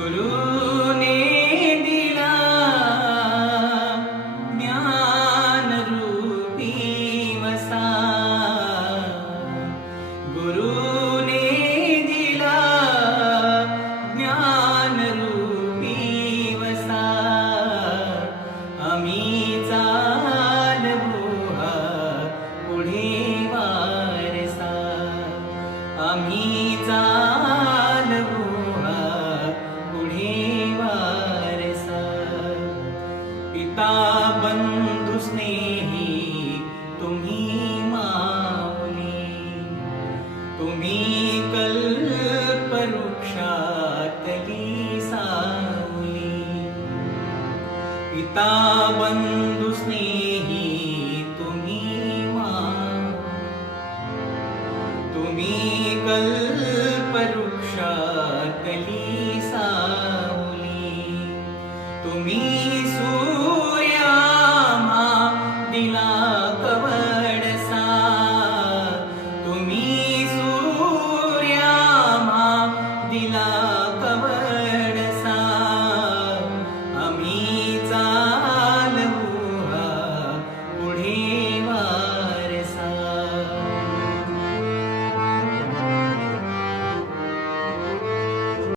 गुरुने दिला ज्ञानरूपी वसा, गुरुने दिला ज्ञानरूपी वसा, आम्ही चालवू हा पुढे वारसा, आम्ही चालवू हा पुढे वारसा. पिता बंधू स्नेही तुम्ही माऊली, तुम्ही कल्पवृक्षातली सावली. पिता बंधू स्नेही तुम्ही तुम्ही कल्पवृक्षातली सावली. तुम्ही सूर्यामा दिला कवडसा, तुम्ही सूर्यामा दिला कवडसा.